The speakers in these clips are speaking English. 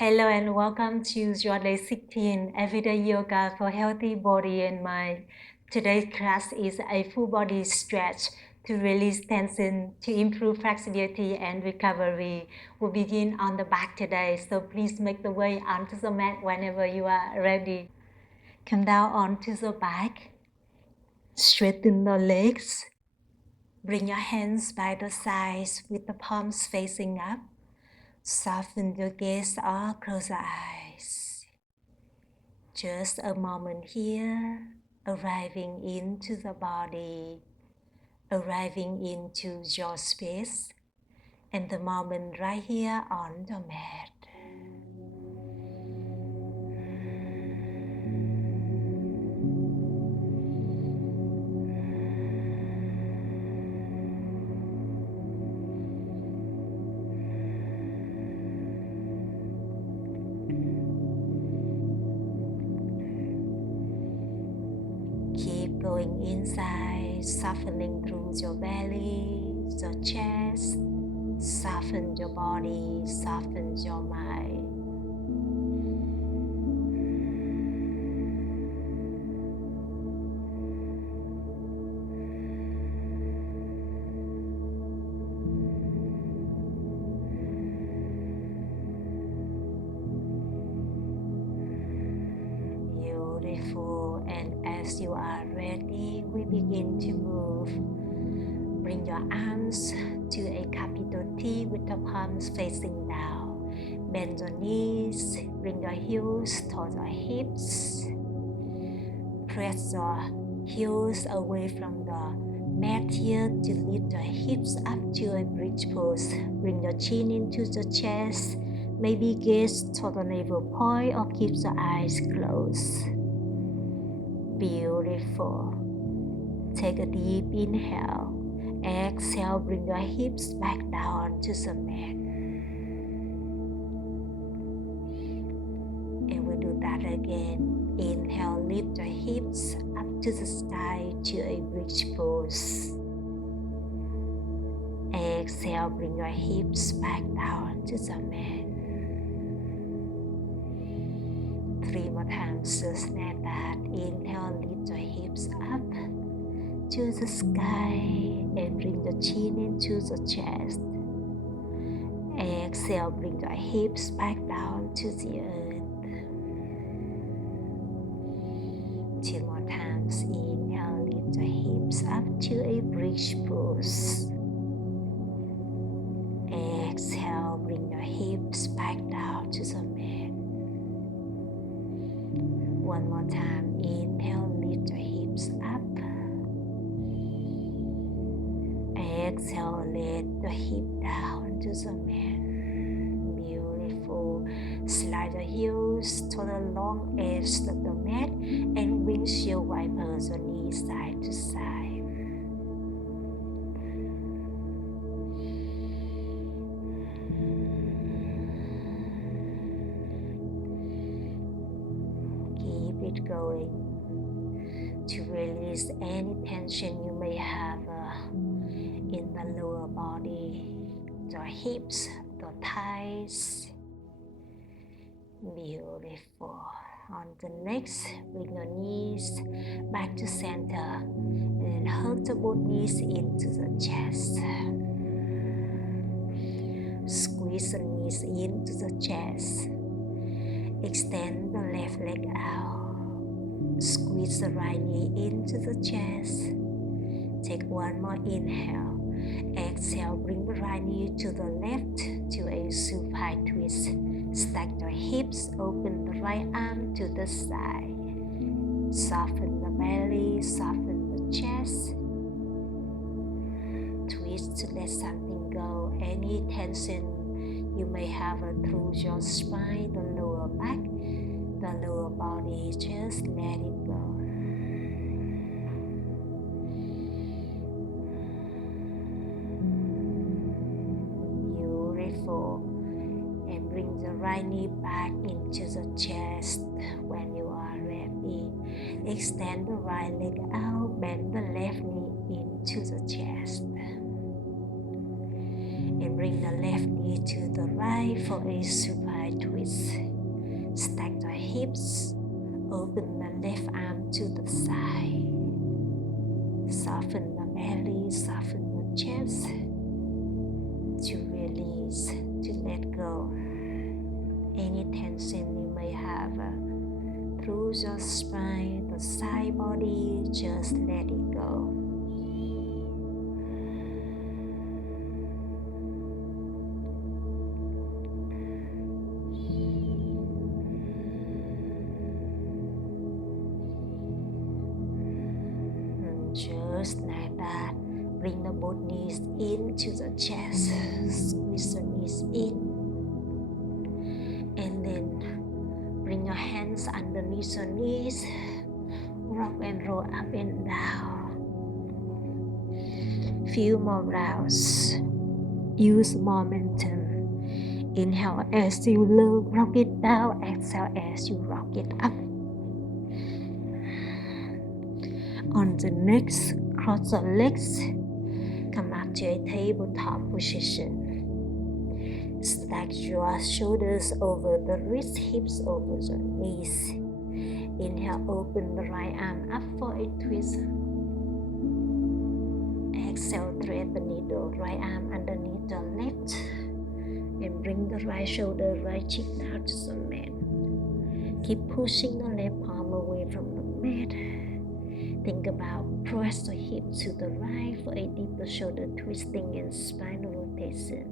Hello and welcome to your day 16 Everyday Yoga for Healthy Body and Mind. Today's class is a full body stretch to release tension, to improve flexibility and recovery. We'll begin on the back today, so please make the way onto the mat whenever you are ready. Come down onto the back, straighten the legs. Bring your hands by the sides with the palms facing up. Soften your gaze or close your eyes. Just a moment here, arriving into the body, arriving into your space, and the moment right here on the mat. Keep going inside, softening through your belly, your chest. Soften your body, soften your mind. Beautiful, and as you are ready, we begin to move. Bring your arms to a capital T with the palms facing down. Bend your knees, bring your heels towards your hips. Press your heels away from the mat here to lift your hips up to a bridge pose. Bring your chin into the chest. Maybe gaze toward the navel point or keep your eyes closed. Beautiful. Take a deep inhale. Exhale, bring your hips back down to the mat. And we do that again. Inhale, lift your hips up to the sky to a bridge pose. Exhale, bring your hips back down to the mat. 3 more times, just like that. Inhale, lift your hips up to the sky and bring the chin into the chest. Exhale, bring your hips back down to the earth. 2 more times. Inhale, lift your hips up to a bridge pose. Exhale, bring your hips back down to the mat. 1 more time. Inhale, lift your hips up. Exhale, let the hip down to the mat. Beautiful. Slide the heels to the long edge of the mat and windshield wipers your knees side to side. Keep it going to release any tension you may have in the lower body, your hips, your thighs. Beautiful. On the next, bring your knees back to center and hug the both knees into the chest. Squeeze the knees into the chest. Extend the left leg out. Squeeze the right knee into the chest. Take 1 more inhale. Exhale, bring the right knee to the left to a supine twist. Stack your hips, open the right arm to the side. Soften the belly, soften the chest. Twist to let something go. Any tension you may have through your spine, the lower back, the lower body, just let it go. And bring the right knee back into the chest when you are ready. Extend the right leg out, bend the left knee into the chest. And bring the left knee to the right for a supine twist. twist. Stack the hips. Open the left arm to the side. Soften the belly, soften the chest. To release, to let go any tension you may have through your spine, the side body, just let it go. Just like that, bring the both knees into the chest, squeeze the knees in, and then bring your hands underneath your knees, rock and roll up and down. Few more rounds. Use momentum. Inhale as you rock it down, exhale as you rock it up. On the next, cross the legs, come up to a tabletop position. Stack your shoulders over the wrists, hips over the knees. Inhale, open the right arm up for a twist. Exhale, thread the needle, right arm underneath the left. And bring the right shoulder, right cheek down to the mat. Keep pushing the left palm away from the mat. Think about press the hip to the right for a deeper shoulder twisting and spinal rotation.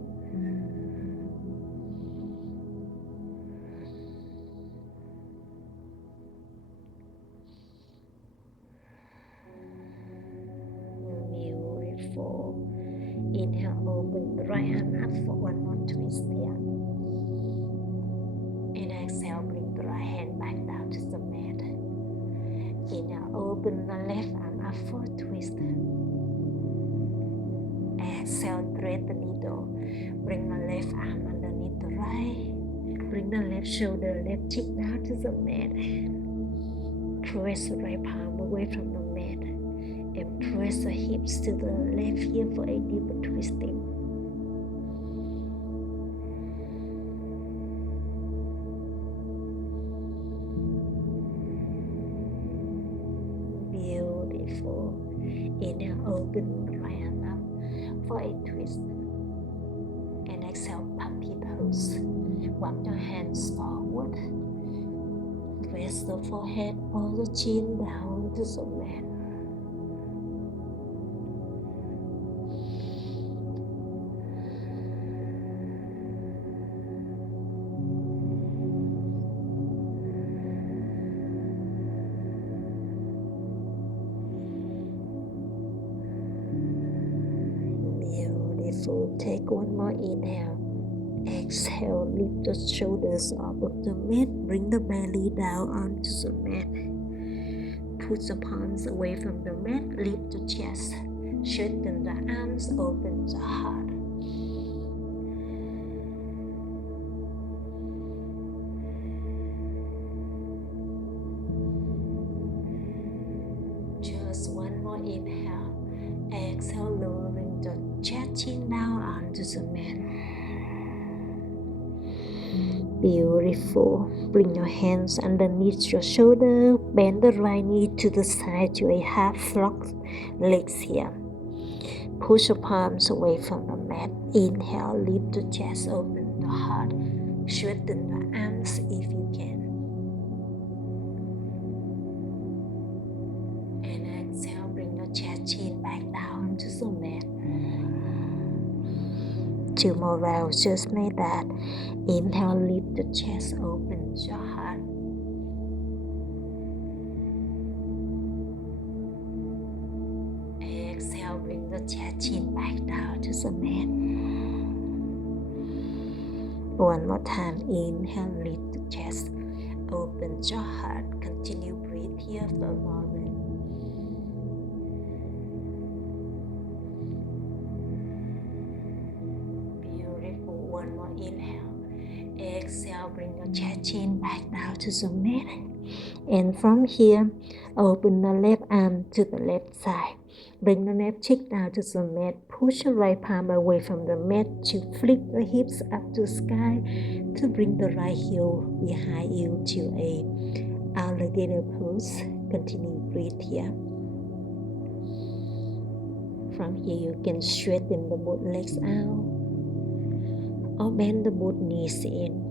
Beautiful. Inhale, open the right hand up for one more twist here. And exhale, bring the right hand back down to the mat. Inhale, open the left arm up for a twist. Exhale, thread the needle. Bring the left arm underneath the right. Bring the left shoulder, left cheek down to the mat. Press the right palm away from the mat. And press the hips to the left here for a deeper twisting. Beautiful. Inhale, open the right arm up for a twist. And exhale, puppy pose. Walk your hands forward. Press the forehead or the chin down to the mat. Beautiful. Take one more inhale. Exhale, lift the shoulders off of the mat. Bring the belly down onto the mat. Put the palms away from the mat. Lift the chest. Straighten the arms. Open the heart. Just one more inhale. Exhale, lowering the chest chin down onto the mat. Beautiful. Bring your hands underneath your shoulder. Bend the right knee to the side to a half lock legs here. Push your palms away from the mat. Inhale, lift the chest, open the heart. Straighten the arms if you can. And exhale, bring your chest chin back down to the mat. 2 more rounds just like that. Inhale, lift the chest, open your heart. Exhale, bring the chest chin back down to the mat. One more time. Inhale, lift the chest, open your heart. Continue breathe here for a moment. One more inhale. Exhale, bring your chest chin back down to the mat. And from here, open the left arm to the left side. Bring the left cheek down to the mat. Push your right palm away from the mat to flip the hips up to the sky to bring the right heel behind you to a alligator pose. Continue breathe here. From here you can straighten the both legs out or bend the both knees in.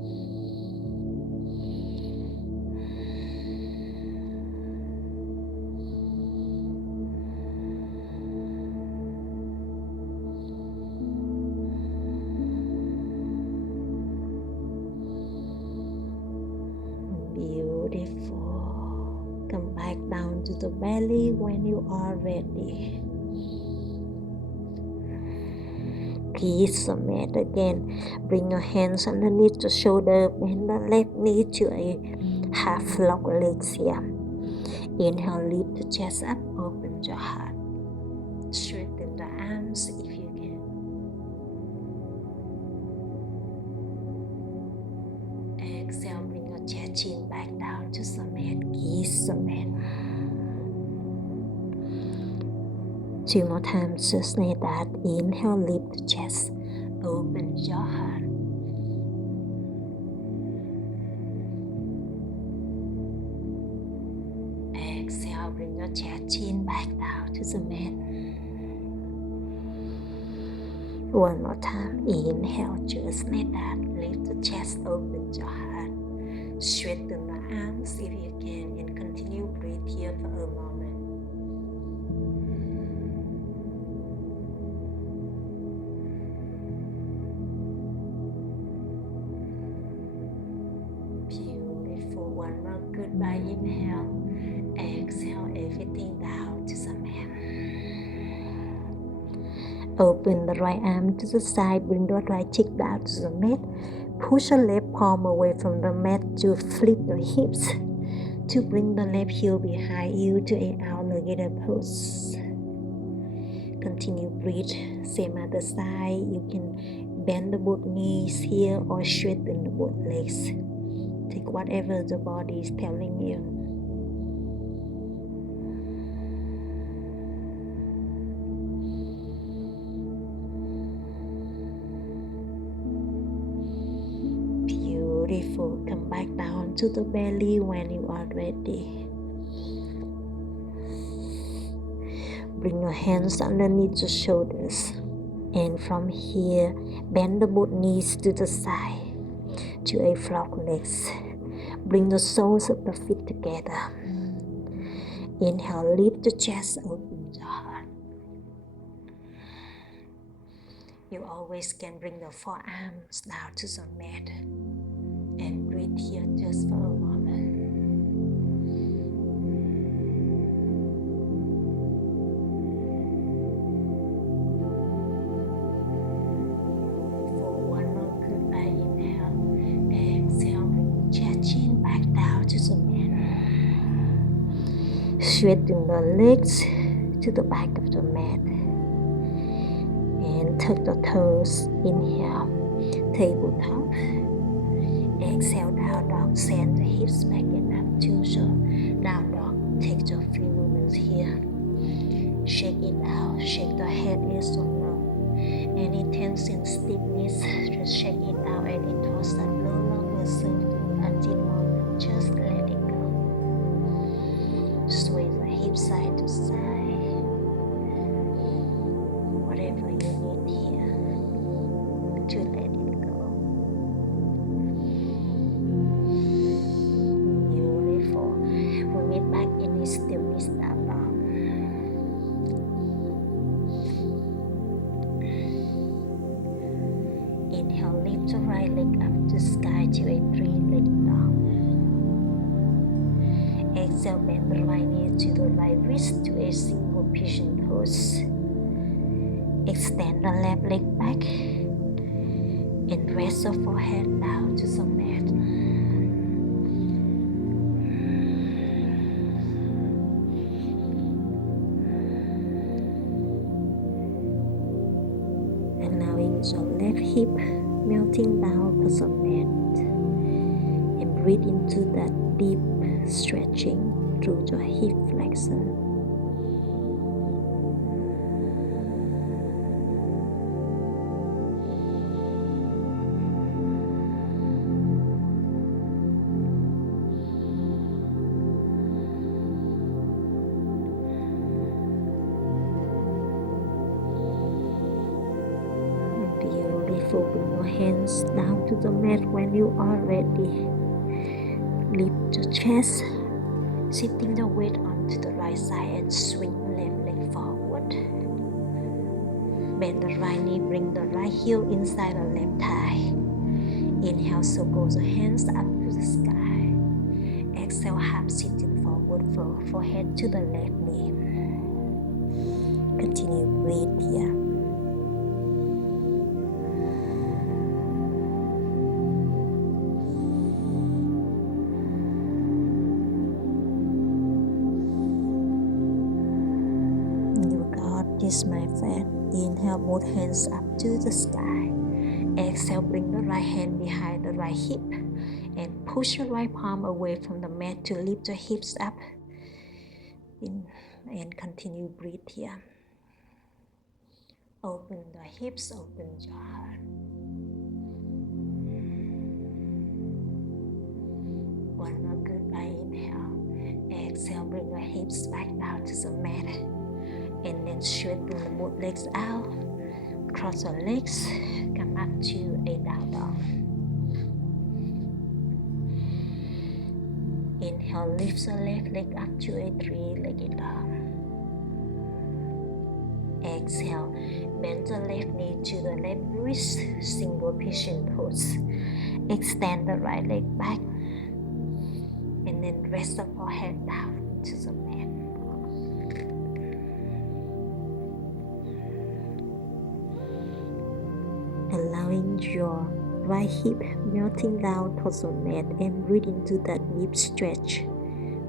Beautiful. Come back down to the belly when you are ready. Kiss the mat again. Bring your hands underneath the shoulder. Bend the left knee to a half lock legs here. Inhale, lift the chest up. Open your heart. Straighten the arms if you can. Exhale, bring your chest chin back down to the mat. Kiss the mat. 2 more times, just like that. Inhale, lift the chest. Open your heart. Exhale, bring your chest chin back down to the mat. One more time. Inhale, just like that. Lift the chest, open your heart. Straighten the arms if you can, and continue breathe here for a moment. Beautiful. One more goodbye. Inhale. Exhale everything down to the mat. Open the right arm to the side. Bring the right cheek down to the mat. Push the left palm away from the mat to flip the hips to bring the left heel behind you to an alligator pose. Continue breathe. Same other side. You can bend the both knees here or straighten the both legs. Take whatever the body is telling you. Beautiful. Come back down to the belly when you are ready. Bring your hands underneath the shoulders. And from here, bend the both knees to the side to a frog legs. Bring the soles of the feet together. Inhale, lift the chest, open your heart. You always can bring your forearms down to the mat. And breathe here just for a moment. For one more goodbye, inhale. Exhale, bring the chest chin back down to the mat. Straighten the legs to the back of the mat. And tuck the toes. Inhale, tabletop. Exhale, down dog. Send the hips back and up to the down dog. Take your few moments here. Shake it out. Shake the head, yes or no. Any tension, stiffness, just shake it out. Any thoughts that no longer serve you at this moment, just let it go. Sway the hips side to side. Whatever you need here to let it go. Back in this stillness down dog. Inhale, lift the right leg up to the sky to a 3-leg dog. Exhale, bend the right knee to the right wrist to a single pigeon pose. Extend the left leg back and rest your forehead down to the mat. Your left hip melting down to the mat, and breathe into that deep stretching through your hip flexor. hands down to the mat when you are ready. Lift your chest, shifting the weight onto the right side and swing the left leg forward. Bend the right knee, bring the right heel inside the left thigh. Inhale, circle the hands up to the sky. Exhale, half sitting forward, forehead to the left knee. Continue breathe here. You got this, my friend. Inhale, both hands up to the sky. Exhale, bring the right hand behind the right hip and push your right palm away from the mat to lift your hips up. And continue breathe here. Open the hips, open your heart. One more goodbye inhale. Exhale, bring your hips back down to the mat. And then straighten the both legs out. Cross your legs, come up to a down dog. Inhale, lift your left leg up to a three-legged dog. Exhale, bend the left knee to the left wrist, single pigeon pose. Extend the right leg back, and then rest the forehead down to the mat. Allowing your right hip melting down towards the mat and breathe into that deep stretch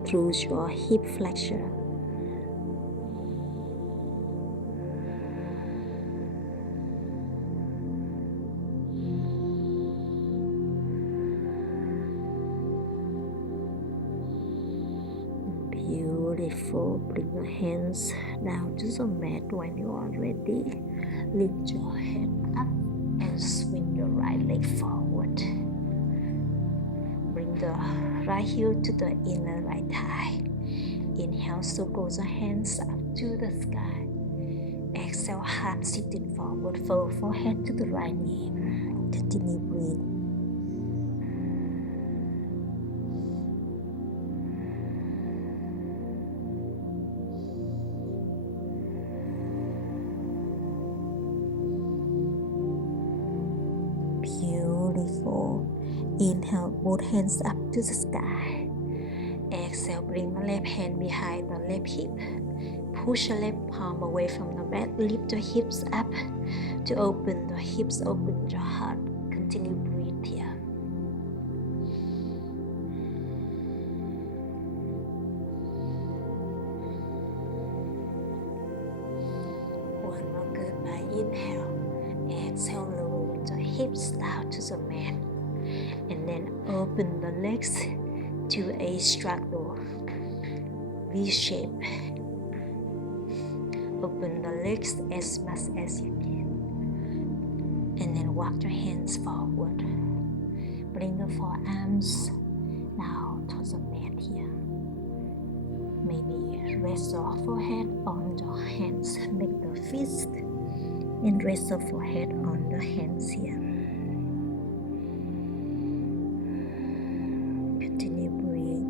through your hip flexor. Beautiful. Bring your hands down to the mat when you are ready. Lift your head up and swing your right leg forward. Bring the right heel to the inner right thigh. Inhale, circle the hands up to the sky. Exhale, half sitting forward, fold forehead to the right knee. Continue breathe. Beautiful. Inhale, both hands up to the sky. Exhale, bring the left hand behind the left hip. Push your left palm away from the mat. Lift your hips up to open the hips, open your heart. Continue breathe here. One more goodbye. Inhale. Exhale, lower with your hips down to the mat. And then open the legs to a straddle V shape. Open the legs as much as you can. And then walk your hands forward. Bring the forearms down towards the mat here. Maybe rest your forehead on your hands. Make the fist and rest your forehead on the hands here. Continue breathe.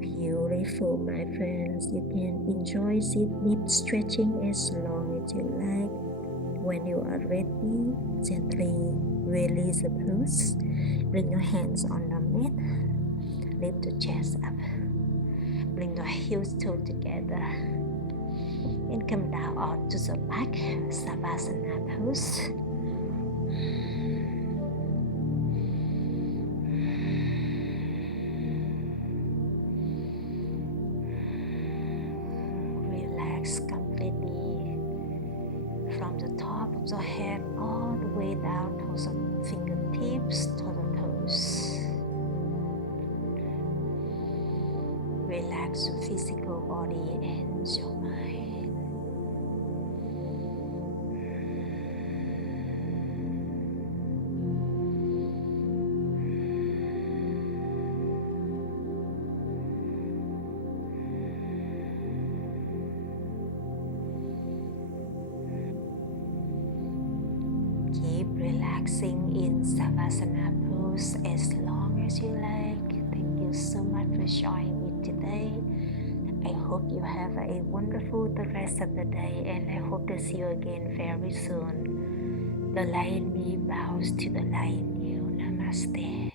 Beautiful, my friends. You can enjoy this deep stretching as long as you like. When you are ready, gently release the pulse. Bring your hands on the mat. Lift the chest up. Bring your heels toe together. And come down onto the back. Savasana pose. Completely from the top of the head all the way down to the fingertips to the toes. relax your physical body and your mind. Keep relaxing in Savasana pose as long as you like. Thank you so much for joining me today. I hope you have a wonderful the rest of the day, and I hope to see you again very soon. The light in me bows to the light in you. Namaste.